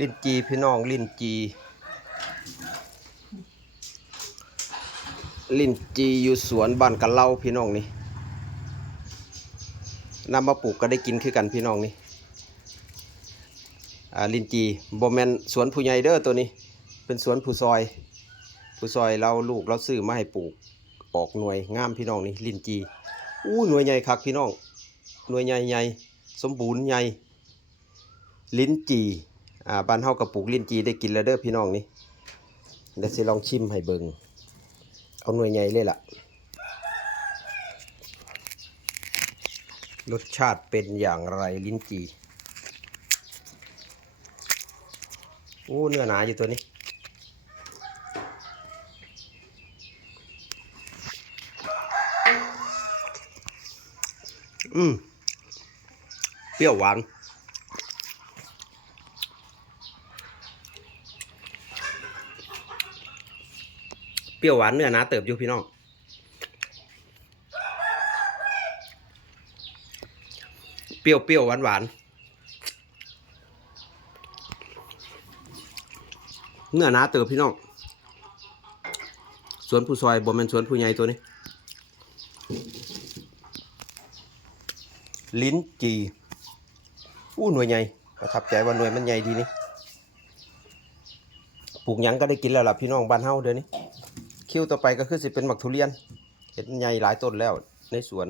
ลิ้นจีพี่น้องลิ้นจีลิ้นจีอยู่สวนบ้านกันเล่าพี่น้องนี่นำมาปลูกก็ได้กินคือกันพี่น้องนี่ลิ้นจีบ่แมนสวนผู้ใหญ่เด้อตัวนี้ เป็นสวนผู้ซอย ผู้ซอยเราลูกเราซื้อมาให้ปลูกออกหน่วยงามพี่น้องนี่ลิ้นจีอู้หน่วยใหญ่คักพี่น้อง หน่วยใหญ่ใหญ่สมบูรณ์ใหญ่ลิ้นจี อ่าบ้านเฮากับปลูกลิ้นจีได้กินแล้วเด้อพี่น้องนี่เดี๋ยวสิลองชิมให้เบิงเอาหน่วยใหญ่เลยล่ะ รสชาติเป็นอย่างไรลิ้นจีโอ้เนื้อหนาอยู่ตัวนี้อืมเปรี้ยวหวาน เปรี้ยวหวานเนื้อหนาเติบอยู่พี่น้องเปรี้ยวเปรี้ยวหวานหวานเนื้อหนาเติบพี่น้องสวนผู้ซอยบ่แม่นสวนผู้ใหญ่ตัวนี้ ลิ้นจีอู้หน่วยใหญ่ประทับใจว่าหน่วยมันใหญ่ดีนี่ปลูกยังก็ได้กินแล้วล่ะพี่น้องบ้านเฮาเดี๋ยวนี้ คิวต่อไปก็คือสิเป็นหมักทุเรียนเห็นใหญ่หลายต้นแล้วในสวน